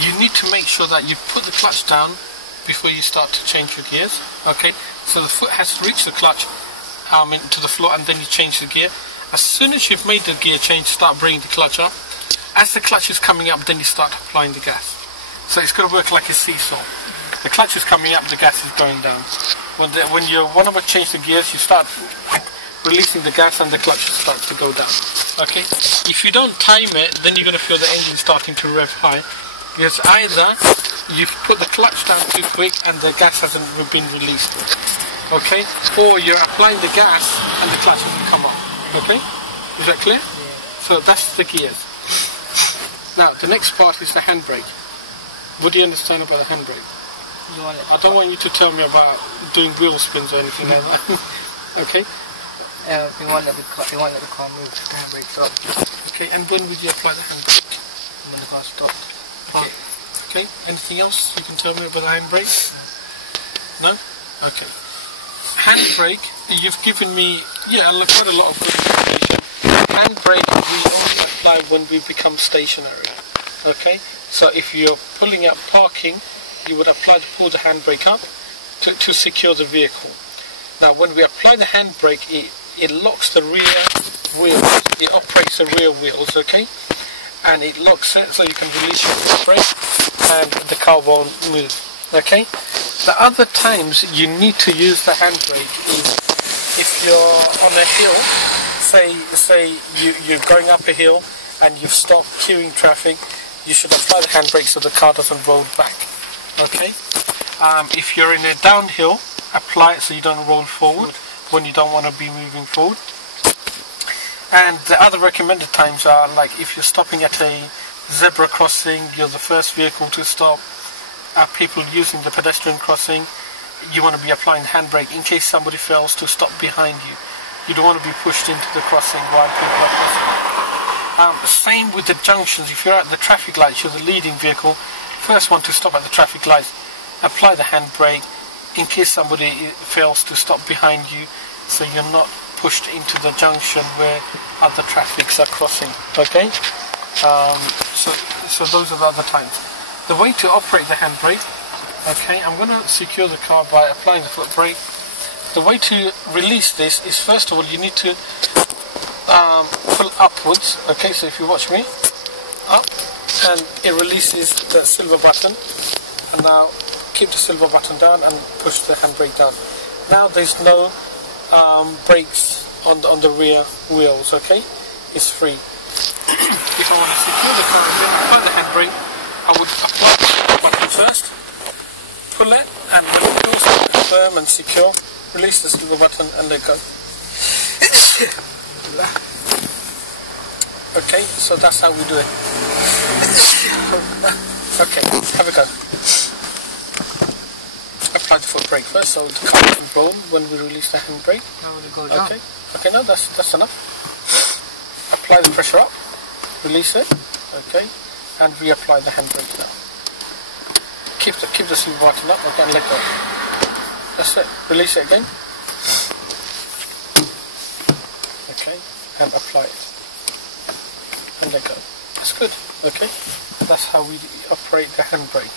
you need to make sure that you put the clutch down before you start to change your gears. Okay, so the foot has to reach the clutch into the floor, and then you change the gear. As soon as you've made the gear change, start bringing the clutch up. As the clutch is coming up, then you start applying the gas. So it's going to work like a seesaw. The clutch is coming up, the gas is going down. When you want to change the gears, you start releasing the gas and the clutch starts to go down. Okay? If you don't time it, then you're going to feel the engine starting to rev high. Because either you've put the clutch down too quick and the gas hasn't been released. Okay? Or you're applying the gas and the clutch hasn't come up. Okay? Is that clear? Yeah. So that's the gears. Now, the next part is the handbrake. What do you understand about the handbrake? I don't want you to tell me about doing wheel spins or anything like that. Okay? We won't let the car move, the handbrake stop. Okay, and when would you apply the handbrake? When the car stopped. Okay. Okay, anything else you can tell me about the handbrake? No? Okay. Handbrake, you've given me, quite a lot of good information. Handbrake we only apply when we become stationary. Okay? So if you're pulling up parking, you would pull the handbrake up to secure the vehicle. Now when we apply the handbrake, it locks the rear wheels, it operates the rear wheels, okay? And it locks it so you can release your brake and the car won't move, okay? The other times you need to use the handbrake is if you're on a hill, say you're going up a hill and you've stopped queuing traffic, you should apply the handbrake so the car doesn't roll back. Okay. If you're in a downhill, apply it so you don't roll forward when you don't want to be moving forward. And the other recommended times are like if you're stopping at a zebra crossing, you're the first vehicle to stop. People using the pedestrian crossing, you want to be applying the handbrake in case somebody fails to stop behind you. You don't want to be pushed into the crossing while people are crossing. Same with the junctions. If you're at the traffic lights, you're the leading vehicle, first one to stop at the traffic lights, apply the handbrake in case somebody fails to stop behind you, so you're not pushed into the junction where other traffics are crossing. Okay? So those are the other times. The way to operate the handbrake, okay, I'm going to secure the car by applying the foot brake. The way to release this is, first of all, you need to pull upwards. Okay, so if you watch me, up, and it releases the silver button. And now keep the silver button down and push the handbrake down. Now there's no brakes on the rear wheels. Okay, it's free. If I want to secure the car and then apply the handbrake, I would apply the silver button first, pull it, and when the wheels are firm and secure, release the silver button and let go. Okay, so that's how we do it. Okay, have a go. Apply the foot brake first so the car doesn't roll when we release the handbrake. Now will it go down? Okay, no, that's enough. Apply the pressure up, release it, okay, and reapply the handbrake now. Keep the silver button up, okay, and let go. That's it. Release it again. Okay, and apply it. And let go. That's good. Okay, that's how we operate the handbrake.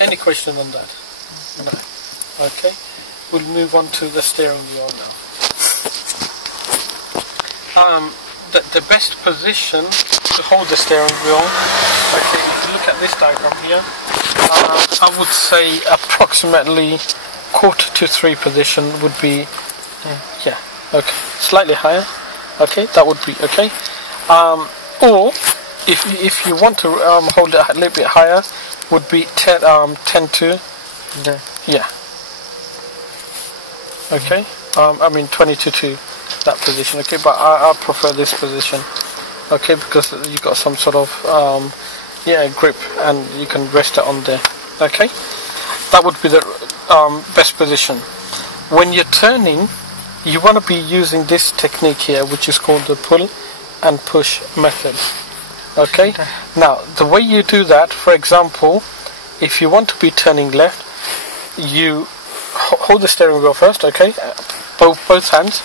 Any question on that? No. Okay, we'll move on to the steering wheel now. The best position to hold the steering wheel, okay, if you look at this diagram here, I would say approximately 2/4 position would be, okay, slightly higher, okay, that would be okay. Or if you want to hold it a little bit higher, would be 10 to, okay, I mean 20 to that position, okay, but I prefer this position, okay, because you got some sort of grip and you can rest it on there, okay. That would be the best position. When you're turning, you want to be using this technique here, which is called the pull and push method. Okay? Now, the way you do that, for example, if you want to be turning left, you hold the steering wheel first, okay? Both hands.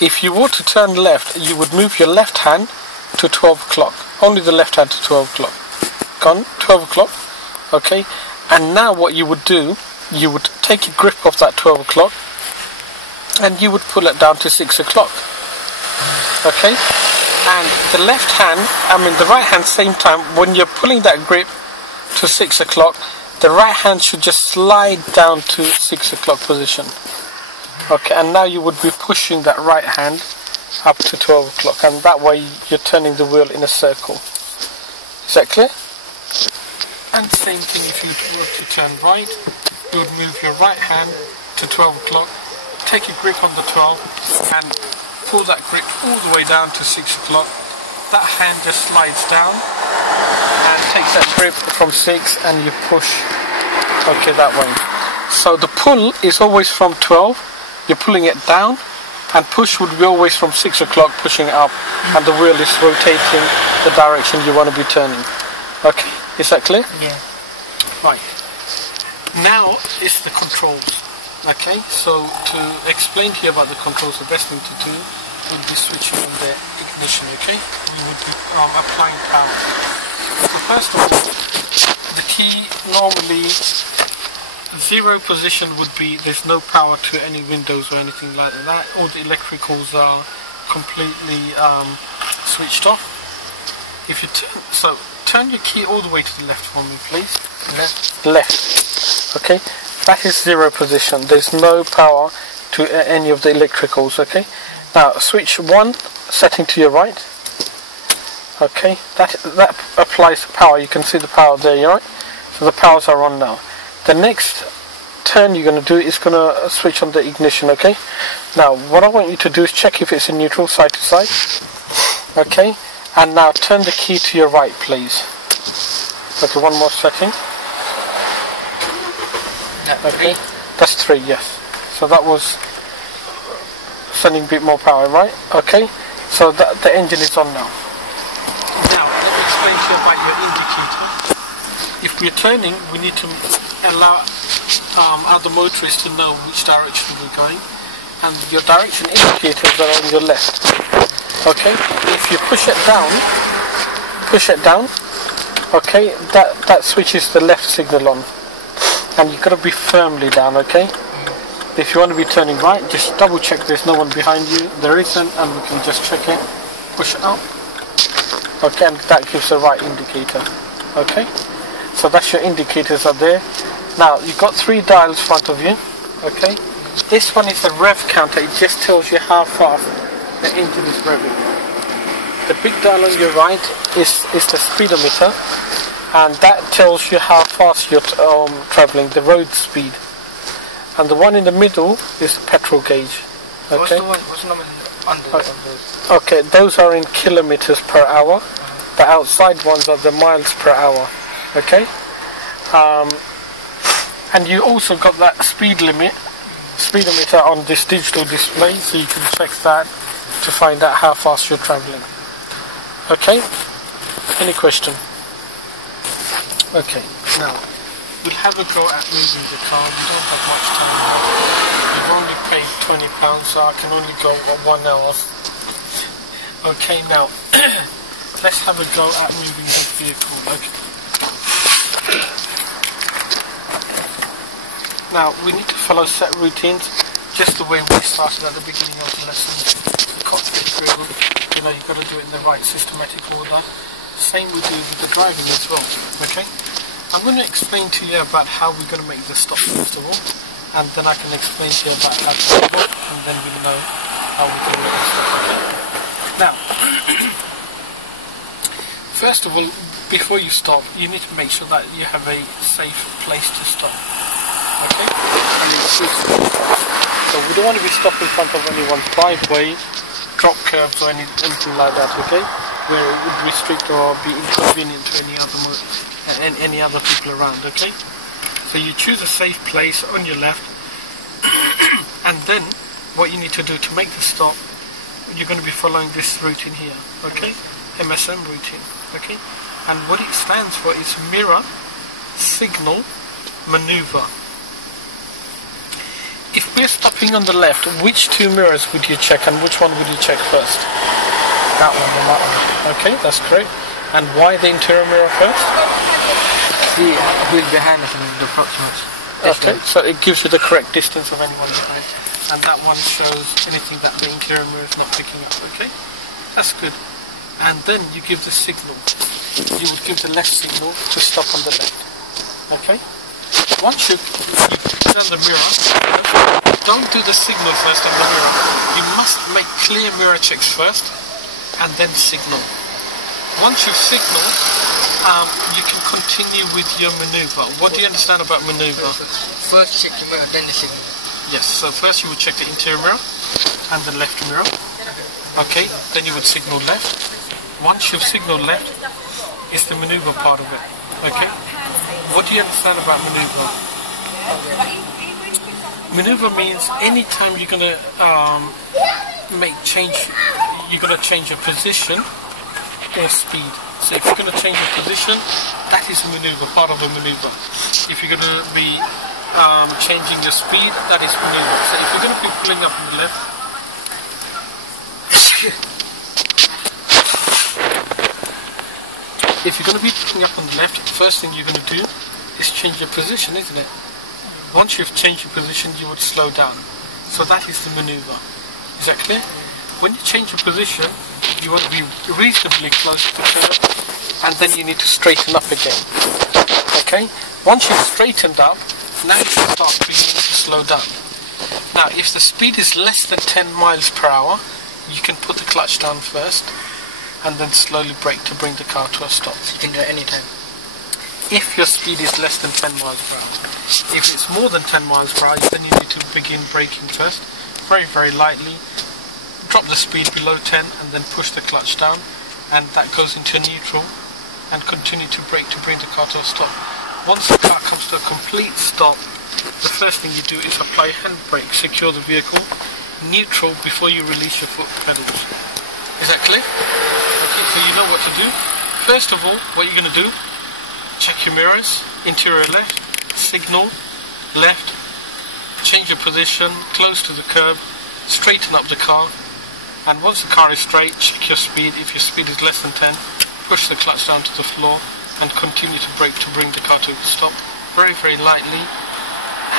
If you were to turn left, you would move your left hand to 12 o'clock. Only the left hand to 12 o'clock. gone, 12 o'clock, okay, and now what you would do, you would take a grip of that 12 o'clock and you would pull it down to 6 o'clock, okay, and the left hand, the right hand same time, when you're pulling that grip to 6 o'clock, the right hand should just slide down to 6 o'clock position, okay, and now you would be pushing that right hand up to 12 o'clock, and that way you're turning the wheel in a circle. Is that clear? And same thing if you were to turn right, you would move your right hand to 12 o'clock, take a grip on the 12 and pull that grip all the way down to 6 o'clock. That hand just slides down and takes that grip from 6 and you push, okay, that way. So the pull is always from 12, you're pulling it down, and push would be always from 6 o'clock, pushing it up, and the wheel is rotating the direction you want to be turning. Okay, is that clear? Yeah. Right. Now it's the controls. Okay, so to explain to you about the controls, the best thing to do would be switching on the ignition, okay? You would be applying power. So first of all, the key normally, zero position would be there's no power to any windows or anything like that. All the electricals are completely switched off. If you turn your key all the way to the left for me, please. Left. Okay. That is zero position. There's no power to any of the electricals. Okay. Now switch 1, setting to your right. Okay. That applies power. You can see the power there. You right. So the powers are on now. The next turn you're going to do is going to switch on the ignition, okay? Now, what I want you to do is check if it's in neutral, side to side. Okay? And now turn the key to your right, please. Okay, one more setting. Okay, that's 3, yes. So that was sending a bit more power, right? Okay, so the engine is on now. Now, let me explain to you about your indicator. If we're turning, we need to allow other motorists to know which direction we're going, and your direction indicators are on your left. Okay, if you push it down, okay, that switches the left signal on, and you've got to be firmly down, okay? If you want to be turning right, just double check there's no one behind you. There isn't, and we can just check it, push it up, okay, and that gives the right indicator, okay? So that's your indicators are there. Now you've got 3 dials in front of you, okay? This one is a rev counter, it just tells you how fast the engine is revving. The big dial on your right is the speedometer, and that tells you how fast you're travelling, the road speed. And the one in the middle is the petrol gauge. Okay? What's the number under those? Okay, those are in kilometers per hour. The outside ones are the miles per hour. Okay, and you also got that speedometer on this digital display, so you can check that to find out how fast you're traveling. Okay, any question? Okay, now we'll have a go at moving the car. We don't have much time now. We've only paid £20, so I can only go at 1 hour. Okay, now let's have a go at moving the vehicle. Okay. Now we need to follow set routines, just the way we started at the beginning of the lesson. The cockpit drill, you've got to do it in the right systematic order. Same we do with the driving as well. Okay. I'm going to explain to you about how we're going to make the stop first of all, and then I can explain to you about how to work, and then we'll know how we can make the stop. Okay. Now, first of all, before you stop, you need to make sure that you have a safe place to stop. Okay? And it's so we don't want to be stopped in front of anyone's driveway, drop curbs or anything like that, okay? Where it would restrict or be inconvenient to any other people around, okay? So you choose a safe place on your left, and then what you need to do to make the stop, you're going to be following this routine here, okay? MSM routine, okay? And what it stands for is mirror, signal, maneuver. If we're stopping on the left, which 2 mirrors would you check, and which one would you check first? That one and that one. Okay, that's correct. And why the interior mirror first? See who's behind us and the approximate Okay, distance. so it gives you the correct distance of anyone behind. And that one shows anything that the interior mirror is not picking up, okay? That's good. And then you give the signal. You would give the left signal to stop on the left. Okay? Once you turn the mirror, don't do the signal first on the mirror. You must make clear mirror checks first and then signal. Once you've signaled, you can continue with your maneuver. What do you understand about maneuver? First check the mirror, then the signal. Yes, so first you would check the interior mirror and the left mirror. Okay, then you would signal left. Once you've signaled left, it's the maneuver part of it. Okay? What do you understand about maneuver? Maneuver means anytime you're gonna you're gonna change your position or speed. So if you're gonna change your position, that is a maneuver, part of a maneuver. If you're gonna be changing your speed, that is maneuver. So if you're gonna be pulling up on the left, if you're going to be picking up on the left, the first thing you're going to do is change your position, isn't it? Once you've changed your position, you would slow down. So that is the maneuver. Is that clear? When you change your position, you want to be reasonably close to the curve, and then you need to straighten up again. Okay? Once you've straightened up, now you can start beginning to slow down. Now, if the speed is less than 10 miles per hour, you can put the clutch down first, and then slowly brake to bring the car to a stop. So you can do it anytime. If your speed is less than 10 miles per hour. If it's more than 10 miles per hour, then you need to begin braking first, very, very lightly. Drop the speed below 10 and then push the clutch down, and that goes into neutral, and continue to brake to bring the car to a stop. Once the car comes to a complete stop, the first thing you do is apply handbrake, secure the vehicle, neutral before you release your foot pedals. Is that clear? Okay, so you know what to do. First of all, what you're going to do, check your mirrors, interior left, signal, left, change your position, close to the curb, straighten up the car, and once the car is straight, check your speed. If your speed is less than 10, push the clutch down to the floor and continue to brake to bring the car to a stop. Very, very lightly,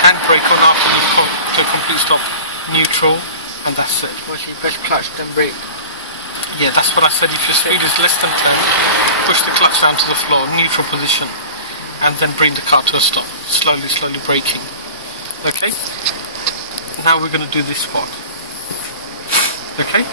handbrake on after you've come to a complete stop, neutral, and that's it. Once you press clutch, then brake. Yeah, that's what I said. If your speed is less than 10, push the clutch down to the floor, neutral position, and then bring the car to a stop, slowly, slowly braking. Okay? Now we're going to do this part. Okay?